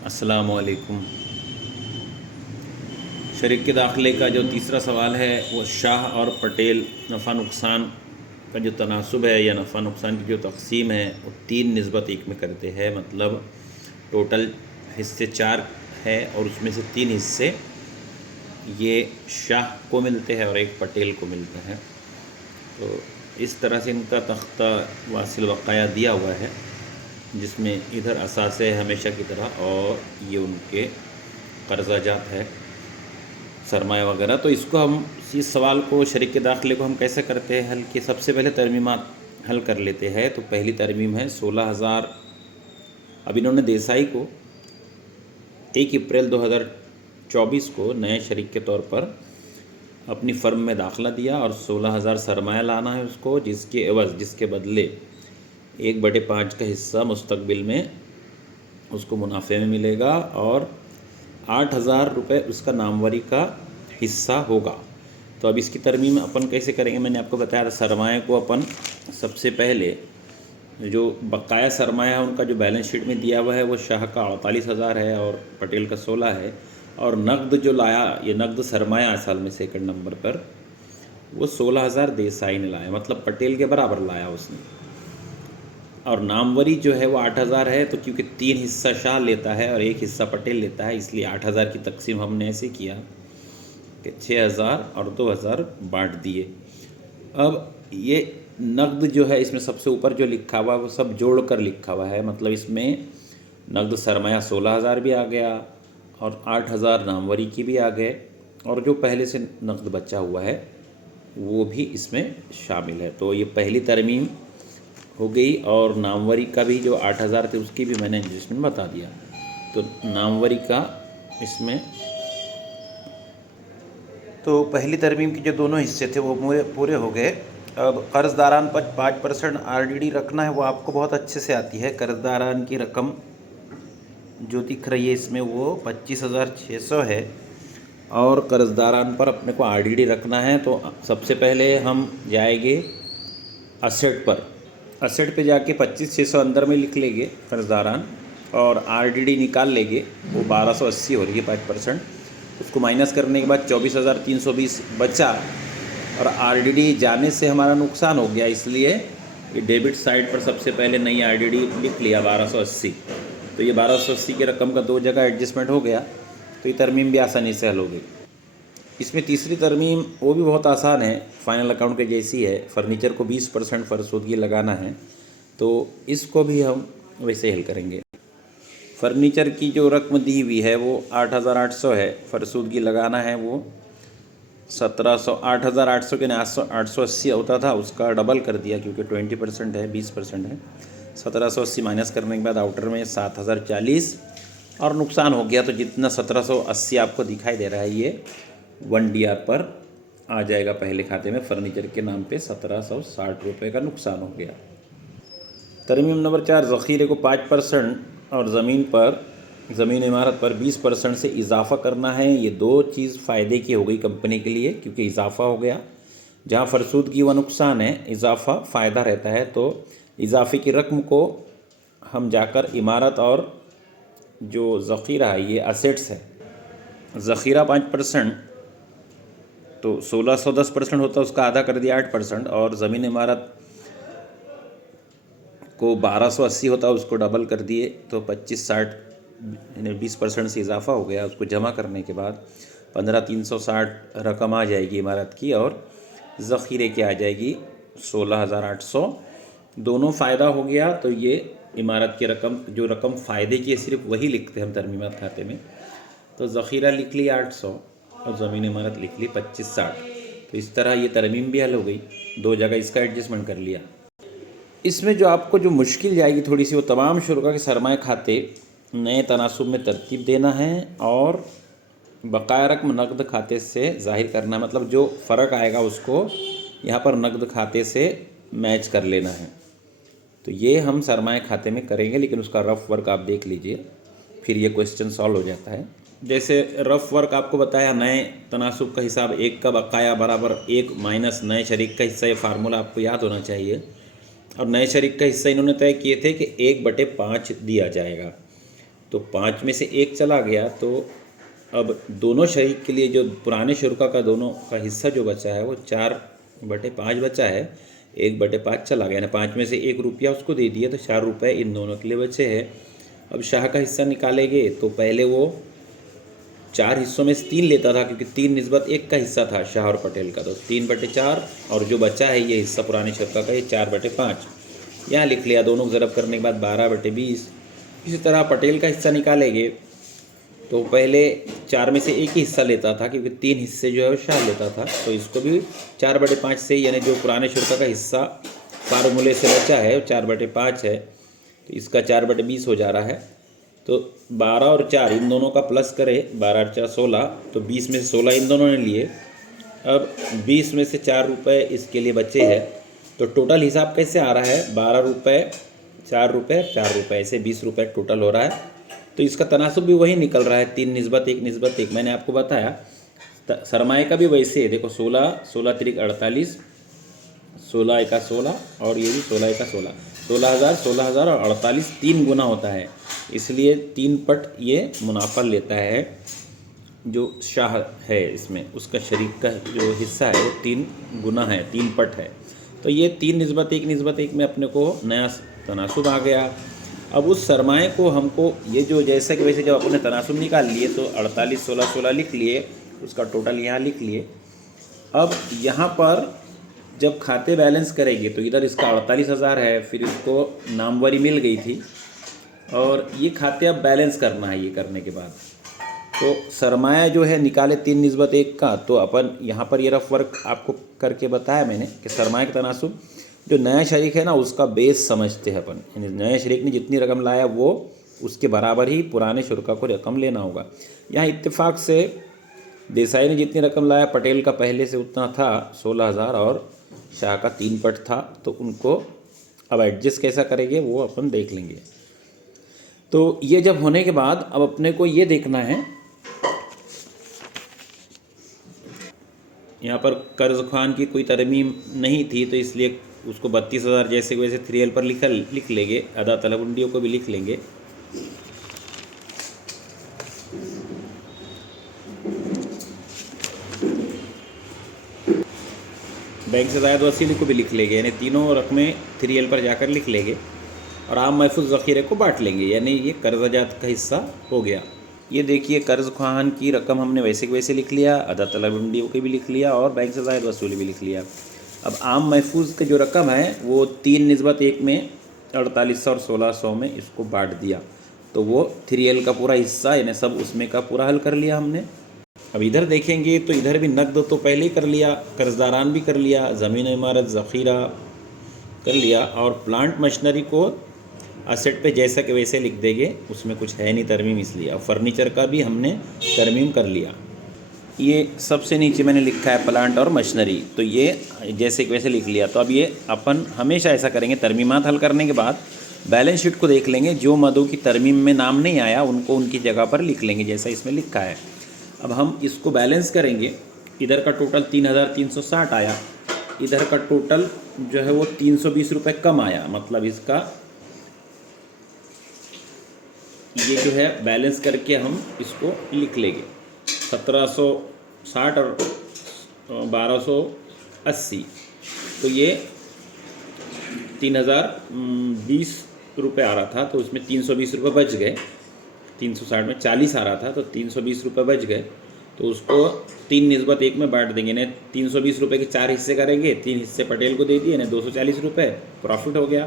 अस्सलामुअलैकुम। शरीक के दाखिले का जो तीसरा सवाल है वो शाह और पटेल नफ़ा नुकसान का जो तनासुब है या नफ़ा नुकसान की जो तकसीम है वो 3 निस्बत 1 में करते हैं। मतलब टोटल हिस्से 4 है और उसमें से 3 हिस्से ये शाह को मिलते हैं और 1 पटेल को मिलता है। तो इस तरह से इनका तख्ता वासिल बकाया दिया हुआ है, जिसमें इधर असास है हमेशा की तरह और ये उनके कर्जा जात है, सरमाया वगैरह। तो इसको हम इस सवाल को शरीक के दाखिले को हम कैसे करते हैं हल कि सबसे पहले तरमीमात हल कर लेते हैं। तो पहली तरमीम है 16,000। अब इन्होंने देसाई को 1 अप्रैल 2024 को नए शरीक के तौर पर अपनी फ़र्म में दाखिला दिया और 16,000 सरमाया लाना है उसको, जिसके बदले 1/5 का हिस्सा मुस्तकबिल में उसको मुनाफे में मिलेगा और 8,000 रुपये उसका नामवरी का हिस्सा होगा। तो अब इसकी तरमीम अपन कैसे करेंगे, मैंने आपको बताया था। सरमाए को अपन सबसे पहले जो बकाया सरमाया है उनका जो बैलेंस शीट में दिया हुआ है वो शाह का 48,000 है और पटेल का 16 है। और नकद जो लाया, ये नकद सरमाया असल में सेकंड नंबर पर वो 16,000 देसाई ने लाया, मतलब पटेल के बराबर लाया उसने। और नामवरी जो है वो 8,000 है। तो क्योंकि 3 हिस्सा शाह लेता है और 1 हिस्सा पटेल लेता है, इसलिए 8,000 की तकसीम हमने ऐसे किया कि 6,000 और 2,000 बांट दिए। अब ये नकद जो है इसमें सबसे ऊपर जो लिखा हुआ है वो सब जोड़ कर लिखा हुआ है, मतलब इसमें नकद सरमाया 16,000 भी आ गया और 8,000 नामवरी की भी आ गए और जो पहले से नकद बचा हुआ है वो भी इसमें शामिल है। तो ये पहली तरमीम हो गई। और नामवरी का भी जो 8,000 थे उसकी भी मैंने एडजस्टमेंट बता दिया। तो नामवरी का इसमें तो पहली तरमीम के जो दोनों हिस्से थे वो पूरे हो गए। अब कर्ज़दारान पर 5% RDD रखना है, वो आपको बहुत अच्छे से आती है। कर्ज़दारान की रकम जो दिख रही है इसमें वो 25,600 है और कर्ज़दारान पर अपने को RDD रखना है। तो सबसे पहले हम जाएंगे असेट पर। असेट पे जाके 25,600 अंदर में लिख लेंगे कर्ज़दारान और RDD निकाल लेंगे, वो 1,280 हो रही है 5%। उसको माइनस करने के बाद 24,320 बचा और RDD जाने से हमारा नुकसान हो गया, इसलिए ये डेबिट साइड पर सबसे पहले नई RDD लिख लिया 1,280। तो ये 1,280 की रकम का 2 जगह एडजस्टमेंट हो गया, तो ये तरमीम भी आसानी से हल हो गई। इसमें तीसरी तरमीम वो भी बहुत आसान है, फाइनल अकाउंट के जैसी है। फर्नीचर को 20% फरसूदगी लगाना है, तो इसको भी हम वैसे हल करेंगे। फर्नीचर की जो रकम दी हुई है वो 8,800 है, फरसूदगी लगाना है वो 1,700। 8,800 के 880 होता था, उसका डबल कर दिया क्योंकि 20% है, 20% है। 1,780 माइनस करने के बाद आउटर में 7,040 और नुकसान हो गया। तो जितना 1,780 आपको दिखाई दे रहा है ये 1DR पर आ जाएगा पहले खाते में। फर्नीचर के नाम पे 1,760 रुपये का नुकसान हो गया। तरमीम नंबर 4, ज़ख़ीरे को 5% और ज़मीन इमारत पर 20% से इजाफ़ा करना है। ये 2 चीज़ फ़ायदे की हो गई कंपनी के लिए, क्योंकि इजाफ़ा हो गया। जहाँ फरसूदगी व नुकसान है, इजाफ़ा फ़ायदा रहता है। तो इजाफ़े की रकम को हम जाकर इमारत और जो ज़ख़ीरा है ये असेट्स है, ज़ख़ीरा 5% तो 1,610% होता है, उसका आधा कर दिया 8%। और ज़मीन इमारत को 1,280 होता है, उसको डबल कर दिए तो 2560 यानी 20% से इजाफा हो गया। उसको जमा करने के बाद 15,360 रकम आ जाएगी इमारत की और ज़ख़ीरे की आ जाएगी 16,800। दोनों फ़ायदा हो गया। तो ये इमारत की रकम, जो रकम फ़ायदे की है सिर्फ वही लिखते हैं हम तरमीमात खाते में। तो ज़ख़ीरा लिख लिया 800 और ज़मीन इमारत लिख ली 2560। तो इस तरह ये तरमीम भी हल हो गई, 2 जगह इसका एडजस्टमेंट कर लिया। इसमें जो आपको जो मुश्किल जाएगी थोड़ी सी, वो तमाम शुरा के सरमाए खाते नए तनासुब में तरतीब देना है और बकाया रकम नकद खाते से ज़ाहिर करना है। मतलब जो फ़र्क आएगा उसको यहाँ पर नकद खाते से मैच कर लेना है। तो ये हम सरमाए खाते में करेंगे, लेकिन उसका रफ़ वर्क आप देख लीजिए, फिर ये क्वेश्चन सॉल्व हो जाता है। जैसे रफ़ वर्क आपको बताया, नए तनासुब का हिसाब 1 का बकाया बराबर 1 माइनस नए शरीक का हिस्सा। ये फार्मूला आपको याद होना चाहिए। और नए शरीक का हिस्सा इन्होंने तय किए थे कि 1/5 दिया जाएगा। तो 5 में से 1 चला गया, तो अब दोनों शरीक के लिए जो पुराने शुरा का दोनों का हिस्सा जो बचा है वो 4/5 बचा है, 1/5 चला गया, यानी 5 में से 1 रुपया उसको दे दिया, तो 4 रुपये इन दोनों के लिए बचे हैं। अब शाह का हिस्सा निकालेंगे तो पहले वो 4 हिस्सों में से 3 लेता था, क्योंकि 3 निस्बत 1 का हिस्सा था शाह और पटेल का, तो 3/4, और जो बचा है ये हिस्सा पुराने शुरा का ये 4/5 यहाँ लिख लिया। दोनों को ज़रब करने के बाद 12/20। इसी तरह पटेल का हिस्सा निकालेंगे तो पहले 4 में से 1 ही हिस्सा लेता था, क्योंकि 3 हिस्से जो है वो शाह लेता था, तो इसको भी 4/5 से, यानी जो पुराने शुरा का हिस्सा फार्मूले से बचा है वो 4/5 है, तो इसका 4/20 हो जा रहा है। तो 12 और 4 इन दोनों का प्लस करें, 12 और 4 16, तो 20 में से 16 इन दोनों ने लिए। अब 20 में से 4 रुपये इसके लिए बचे हैं, तो टोटल हिसाब कैसे आ रहा है, 12 रुपये, 4 रुपये, 4 रुपये, ऐसे 20 रुपये टोटल हो रहा है। तो इसका तनासुब भी वही निकल रहा है, 3 निस्बत 1 निस्बत 1। मैंने आपको बताया सरमाए का भी वैसे है, देखो 16, 16 तिरिक 48, 16 एका 16, और ये भी 16 एका 16, 16,000, 16,000 और 48 3 गुना होता है, इसलिए 3 पट ये मुनाफा लेता है। जो शाह है इसमें उसका शरीक का जो हिस्सा है वो 3 गुना है, 3 पट है। तो ये 3 निस्बत 1 में अपने को नया तनासुब आ गया। अब उस सरमाए को हमको ये जो जैसे कि वैसे जब अपने तनासुब निकाल लिए तो 48, 16, 16 लिख लिए, उसका टोटल यहाँ लिख लिए। अब यहाँ पर जब खाते बैलेंस करेंगे तो इधर इसका 48,000 है, फिर इसको नामवरी मिल गई थी, और ये खाते अब बैलेंस करना है। ये करने के बाद तो सरमाया जो है निकाले 3 निस्बत 1 का, तो अपन यहाँ पर ये रफ वर्क आपको करके बताया मैंने कि सरमाया का तनासुब जो नया शरीक है ना उसका बेस समझते हैं अपन, यानी नए शरीक ने जितनी रकम लाया वो उसके बराबर ही पुराने शुरा को रकम लेना होगा। यहाँ इत्तेफाक से देसाई ने जितनी रकम लाया पटेल का पहले से उतना था 16,000 और शाह का 3 पट था, तो उनको अब एडजस्ट कैसा करेंगे वो अपन देख लेंगे। तो ये जब होने के बाद अब अपने को ये देखना है, यहाँ पर कर्ज खान की कोई तरमीम नहीं थी, तो इसलिए उसको 32,000 जैसे वैसे 3L पर लिख लेंगे, अदा तलबुंडियों को भी लिख लेंगे। बैंक से ज़ायद वसीले को भी लिख लेंगे, यानी तीनों रकमें 3L पर जाकर लिख लेंगे, और आम महफूज ज़ख़ीरे को बांट लेंगे, यानी ये कर्ज़ाजात का हिस्सा हो गया। ये देखिए कर्ज़ ख़्वाहान की रकम हमने वैसे के वैसे लिख लिया, अदा तलबुंडियों की भी लिख लिया, और बैंक से ज़ायद वसूली भी लिख लिया। अब आम महफूज की जो रकम है वो 3 निस्बत 1 में 4800 और 1600 में इसको बांट दिया, तो वो 3L का पूरा हिस्सा, यानी सब उसमें का पूरा हल कर लिया हमने। अब इधर देखेंगे तो इधर भी नकद तो पहले ही कर लिया, कर्जदारान भी कर लिया, ज़मीन इमारत ज़ख़ीरा कर लिया, और प्लांट मशीनरी को असेट पे जैसा कि वैसे लिख देंगे, उसमें कुछ है नहीं तरमीम इसलिए। अब फर्नीचर का भी हमने तरमीम कर लिया। ये सबसे नीचे मैंने लिखा है प्लांट और मशीनरी, तो ये जैसे कि वैसे लिख लिया। तो अब ये अपन हमेशा ऐसा करेंगे, तरमीमात हल करने के बाद बैलेंस शीट को देख लेंगे, जो मदों की तरमीम में नाम नहीं आया उनको उनकी जगह पर लिख लेंगे जैसा इसमें लिखा है। अब हम इसको बैलेंस करेंगे, इधर का टोटल 3,360 आया, इधर का टोटल जो है वो 320 रुपये कम आया, मतलब इसका ये जो है बैलेंस करके हम इसको लिख लेंगे 1760 और 1280, तो ये 3,020 रुपये आ रहा था, तो उसमें 320 रुपये बच गए। 360 में 40 आ रहा था, तो 320 रुपये बच गए, तो उसको 3 निस्बत 1 में बांट देंगे। ने 320 रुपये के 4 हिस्से करेंगे, 3 हिस्से पटेल को दे दिए, ने 240 रुपये प्रॉफिट हो गया,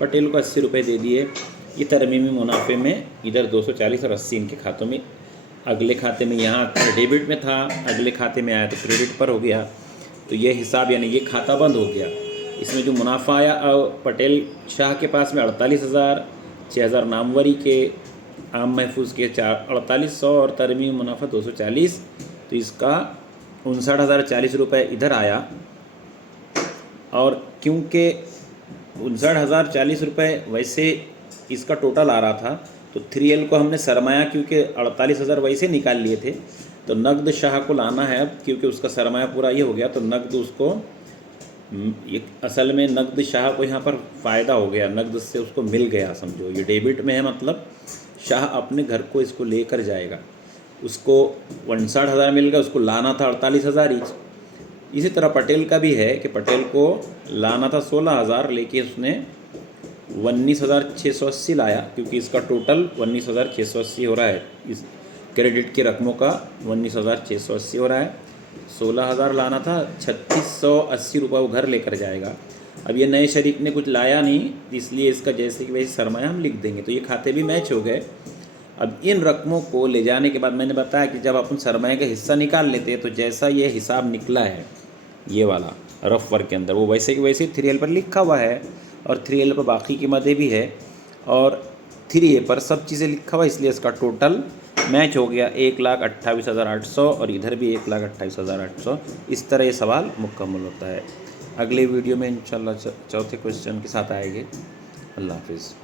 पटेल को 80 रुपये दे दिए। ये तरमीमी मुनाफे में इधर 240 और 80 इनके खातों में, अगले खाते में यहाँ डेबिट में था, अगले खाते में आया तो क्रेडिट पर हो गया, तो ये हिसाब यानी ये खाता बंद हो गया। इसमें जो मुनाफा आया पटेल शाह के पास में 48,000, 6,000 नामवरी के, आम महफूज के 4800 और तरमीम मुनाफा 240, तो इसका 59,040 रुपये इधर आया। और क्योंकि 59,040 रुपये वैसे इसका टोटल आ रहा था, तो 3L को हमने सरमाया क्योंकि 48,000 वैसे निकाल लिए थे, तो नकद शाह को लाना है अब, क्योंकि उसका सरमाया पूरा ये हो गया, तो नकद उसको ये असल में नकद शाह को यहाँ पर फ़ायदा हो गया, नकद से उसको मिल गया, समझो ये डेबिट में है, मतलब शाह अपने घर को इसको लेकर जाएगा, उसको 59,000 मिल गया, उसको लाना था 48,000 ईच। इसी तरह पटेल का भी है कि पटेल को लाना था 16,000, लेकिन उसने 19,680 लाया, क्योंकि इसका टोटल 19,680 हो रहा है। इस क्रेडिट की रकमों का 19,680 हो रहा है। 16,000 लाना था, 3,680 रुपये वो घर लेकर जाएगा। अब ये नए शरीक ने कुछ लाया नहीं, इसलिए इसका जैसे कि वैसे सरमाया हम लिख देंगे, तो ये खाते भी मैच हो गए। अब इन रकमों को ले जाने के बाद मैंने बताया कि जब अपन सरमाए का हिस्सा निकाल लेते हैं तो जैसा ये हिसाब निकला है ये वाला रफ वर्क के अंदर, वो वैसे कि वैसे 3L पर लिखा हुआ है, और 3L पर बाकी कीमतें भी है, और 3A पर सब चीज़ें लिखा हुआ है, इसलिए इसका टोटल मैच हो गया 1,28,800, और इधर भी 1,28,800। इस तरह ये सवाल मुकम्मल होता है। अगले वीडियो में इंशाल्लाह चौथे क्वेश्चन के साथ आएंगे। अल्लाह हाफिज़।